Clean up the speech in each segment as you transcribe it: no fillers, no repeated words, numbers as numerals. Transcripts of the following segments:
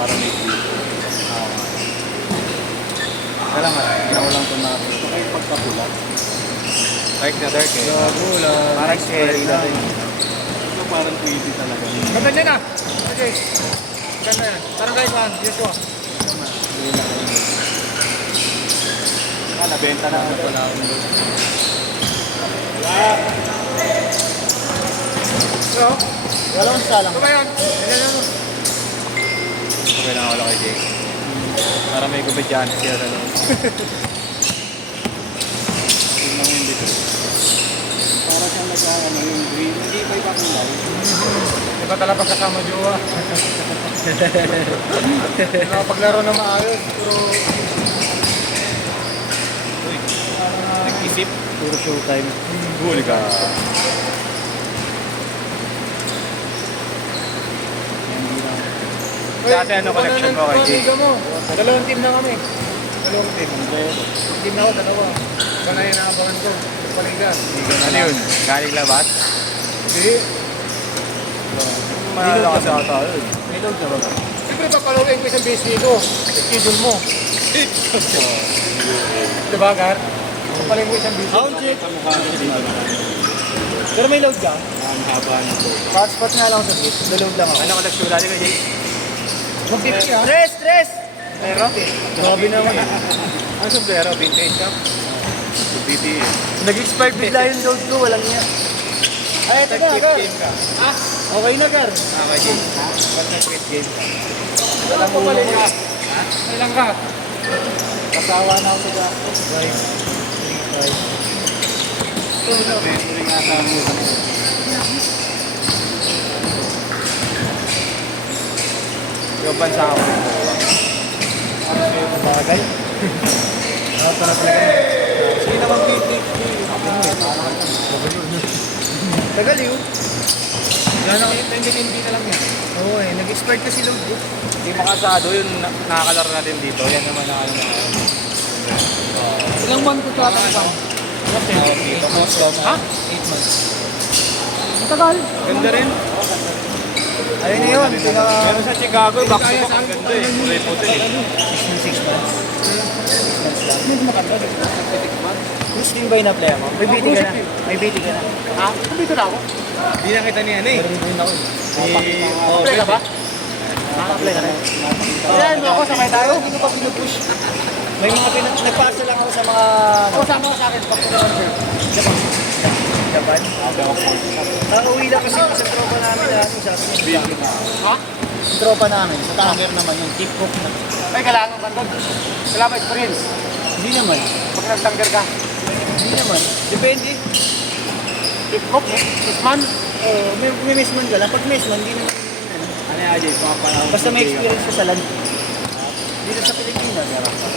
para may view. Kaya lang, ginawa lang ito na ito kayo pagkapula. Dark na dark eh. Gagula. Parang scary na rin. Ito parang creepy talaga. Maganda na. Okay. Maganda yan. Parang guys man. Joshua. Nabenta na ako pala ako. So, Dalawang salang. ano ba yan? Ano? Okay na wala kay Jake. Para may kumedyante siya na lang. Yung mga hindi ko. Para siyang nag-ano yung green. Hindi pa ipakulay. Di ba talaga kasama jowa? Paglaro na maayos. Pero Nag-isip. Puro showtime. Huli ka. Dati ano collection mo kay Jake? Dalawang team na kami. Dalawang team. Team na ako, dalawa. Iba na yung naabangan ko. Paligan. Ano yun? Galing labas? Hindi. Malalakas sa ata yun. May load na ba? Siyempre papalawin ko isang base dito. Schedule mo. Diba, Gar? Papalawin ko isang base. Jake? Pero may load ka? Ang haba na to. Hotspot nga lang sa base. Dalawang lang ako. Ano collection dati kay Jake? Mag-50 ah. Stress! Pero? Grabe naman. Ang sombrero, vintage ka? BPE. Nag-expire bigla yung load ko, walang niya. Ay, ito na, Gar. Game ka. Ah, okay na, Gar. Kay Jake. Ba't nag-quit game ka? Wala ko pala niya. Ilang ka? Kasawa na ako sa gato. Memory nga sa mo. Yung bansa ako. Bagay. Nakatara talaga. Sige naman pitik. Tagal yun. Hindi na lang yan. Oo eh, nag-expire kasi load ko. Hindi makasado yun. Nakakalaro natin dito. Yan naman na ano. Ilang month ko ito ata Dito. Ha? 8 months. Matagal. Ganda rin. Ayun na yun. Meron sa Chicago, back to back. Ang ganda eh. Kulay puti eh. 6 months. 6 months lang. Hindi makanda. Cruise din ba yung na-play mo? May BT ka na. May BT ka na. Ha? Dito na ako. Hindi na kita ni ano eh. Meron din ako. Play ka ba? Naka-apply ka na. Ayan mo ako, sabay tayo. Hindi ko pa pinupush. May mga nagpasa lang ako sa mga... Ako sama ko sa akin. Pag pumunod. Japan. Nakauwi lang kasi sa tropa namin na ano, sabi niya. Ha? Sa tropa namin, sa tanger naman yung tip hook na. Ay, kailangan ka doon. Kailangan experience. Hindi naman. Pag nagtangger ka. Hindi naman. Depende. Tip-hook, Isman. May mesman ka lang. Pag mesman, hindi naman. Ano. Ano yung Ajay? Basta may experience ka sa land. Dito sa Pilipinas, meron ka.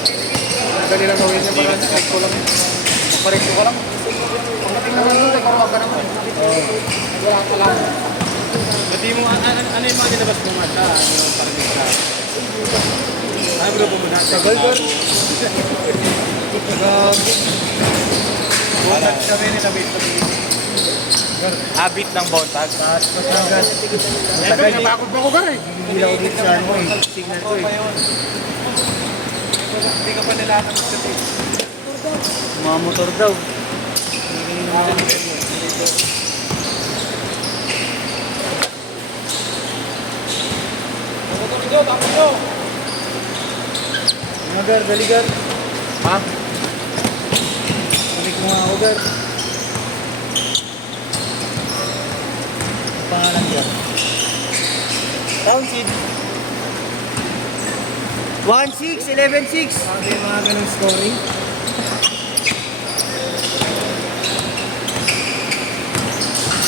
Dali lang gawin niya para check ko lang. Pareho ko lang. Pagdating naman doon, nagkaroon ka naman. Wala ka lang. Pati mo, ano yung mga ginabas mo mata? Ano yung parinig ka? Ano grupo mo natin? Tagal doon. Bontat kami nila bait pa habit ng bontat. Taas pa tagal. Ito, pinapakot mo ko ba eh. Hindi lang ako dito sa ano eh. Signal ko eh. Hindi ka pa nilatang sa tape. Mga motor daw. Mga gar, dali gar. Ha? Balik mo nga ako gar. Ang pangalan gar. Township. 1-6, 11-6. Sabi yung mga ganun scoring.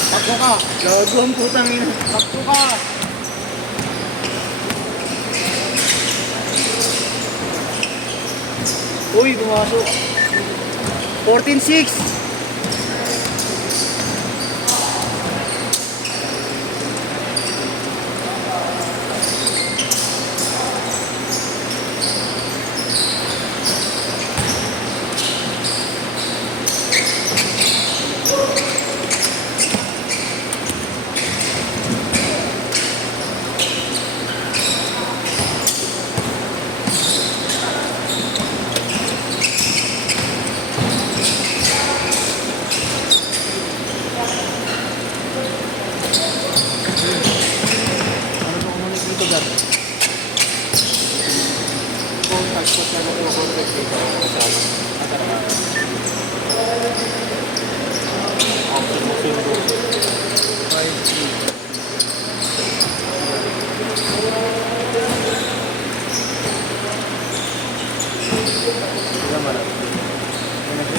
Takbo ka. Gago ang putang ina. Takbo ka. Uy, pumasok. 14-6.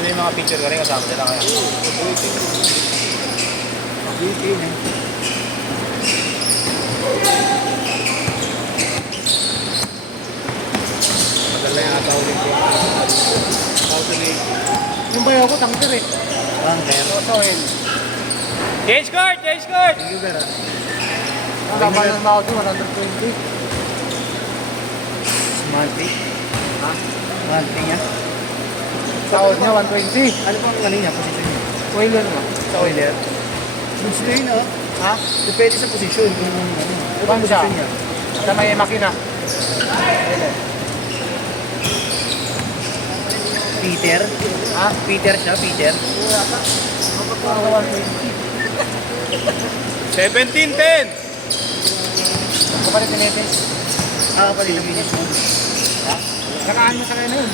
May mga picture ka rin kasama sila kaya. Madala yung ata ulit yung 2008. Yung bayaw ko, tangker eh. Sosohin. Change card! Change card! Ang laman ng mga 120. Monthly. Ha? Monthly niya. Sahod niya, 120. Ano pang kanina, position niya? Oiler mo. Sa oiler. Gusto yun, oh. Ha? Depende sa position. Kung ano, Ibang siya. position niya. Sa may makina. Peter. Ha? Peter siya, Peter. Mapagpagawa 120. 17-10! Kapalit ni Neves. Pali ng finish mo. Nakaan mo sa kanya na yun.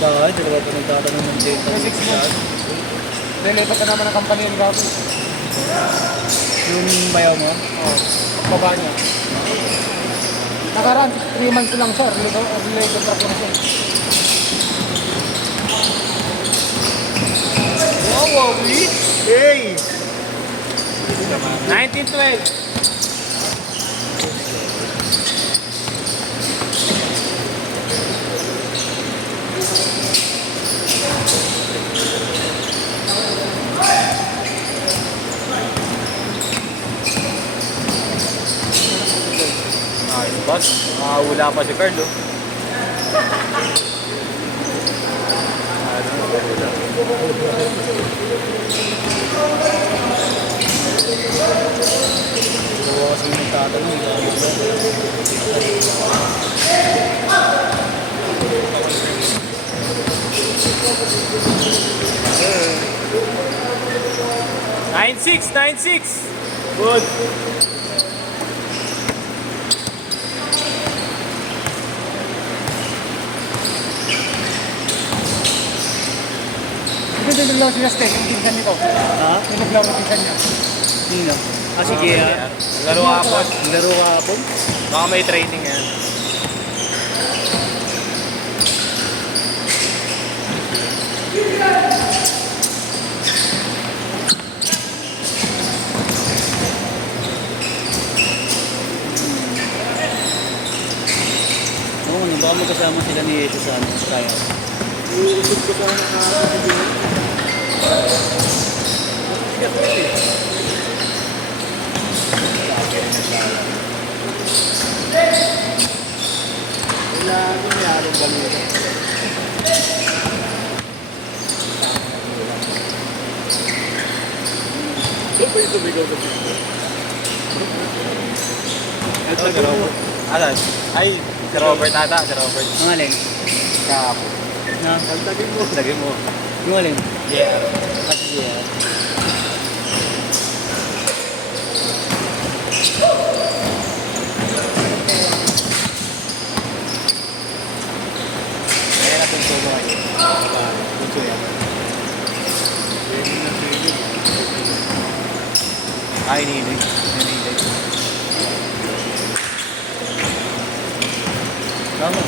Dahil, dalawa pa nagtatanong ng date. 6 months. Nilipat na naman ang company yung gabi. Yung bayaw mo? Oo. Baba niya. Nakaraan, 3 months lang siya. Related contract na siya. Wow, wait! Hey! 19-12! Ayos, boss. Makahula pa si Carlo. Dalawa kasi yung nagtatanong. 9-6! 9-6! Good! Ito din lang sila Stek, yung pinsan nito. Ha? Yung naglaro ng pinsan niya. Sino? Sige, Laro ka po. Laro kahapon? Baka may training yan. Oo, ano, baka magkasama sila ni Jesus sa ano, kaya. Iisip ko sa Wala nangyarong balita. Ito yung tumigaw sa pito. Ito si Robert. Alan? Ay, si Robert ata, si Robert. Ang alin? Kapo. Na? Tagtagin mo. Tagin mo. Yung alin? Yeah. Kasi yeah. Kaya natin solo kayo. Puso yan. Ay, hinihilig. Hinihilig. Tama.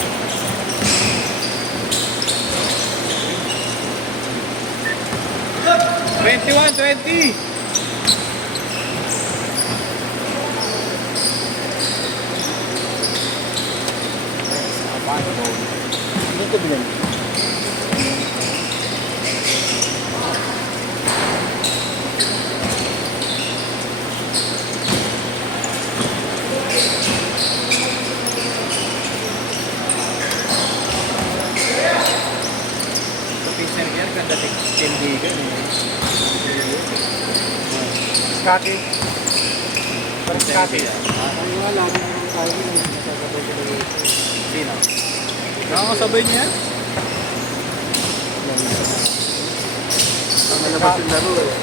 Twenty-one, 20! Ano ito bilan? Pinsan yan, ganda tindigan. Scotty. Parang Scotty. Ang nga lang, ang tawag yun, nasasabay ko na yun. Sino? Nakakasabay niya? Ang nalabas yung laro eh.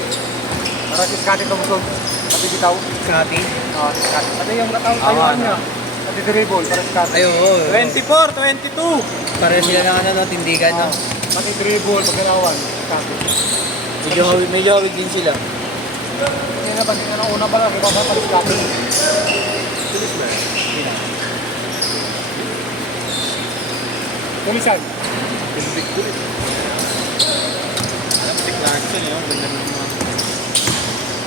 Parang si Scotty Thompson. Pati bitaw. Scotty? Oo, si Scotty. Pati yung tayo niya. Pati dribble, para sa Ay, oo. 24, 22. Pareho sila ng ano, no, tindigan, no? Pati dribble, pag ganawan. Kasi. Medyo hawig din sila. Hindi na, pati na una pa lang, iba pa para sa Pulisan. Big kulit. Alam, si Clarkson yun. Ganda ng mga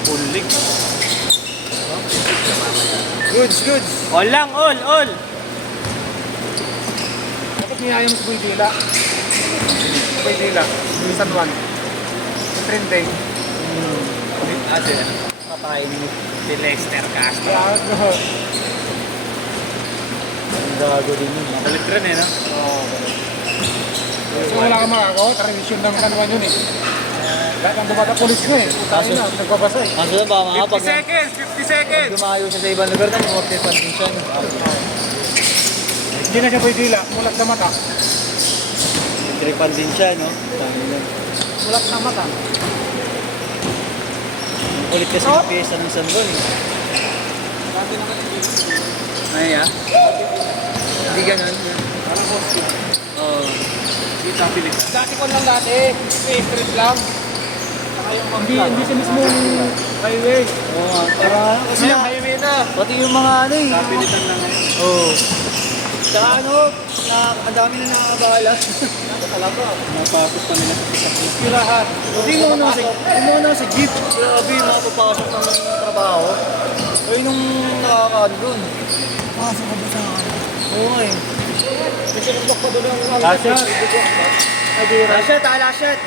full leg. Goods. All lang, all. Dapat niyayam sa Buydila. Sa Buydila. Yung San Juan. Yung trending. Papakain mo. Si Lester Castro. Kaya, Ang gago din yun. Balik rin eh, no? so wala kang makakawa, tradisyon ng San Juan yun eh. Lahat ng bumata polis ko eh. Tayo na, nagbabasa eh. Kaso lang baka mga 50 seconds, 50 seconds. dumayo siya sa ibang lugar na morte pa din siya. No? Hindi na siya Buydila, mulat na mata. Tripan din siya, no? Mulat na mata. Ang kulit kasi yung piyesa ng San Juan, eh. Ay, ah? Hindi ganun. Oo. Kita pilit. Dati ko lang dati, street lang. Hindi siya mismo highway. Oo nga. Pero kasi Kasi highway na. pati yung mga ano eh. Kapilitan na ngayon. Oo. Tsaka ano, ang dami na nakakabalas. Napapos pa nila sa pisak. Pirahan. Hindi mo na sa jeep. Grabe yung mga papasok ng trabaho. Ay, nung nakakaano doon. Pasok ka doon sa akin. Oo nga eh. Kasi nandok pa doon ang Lasha. Lashat.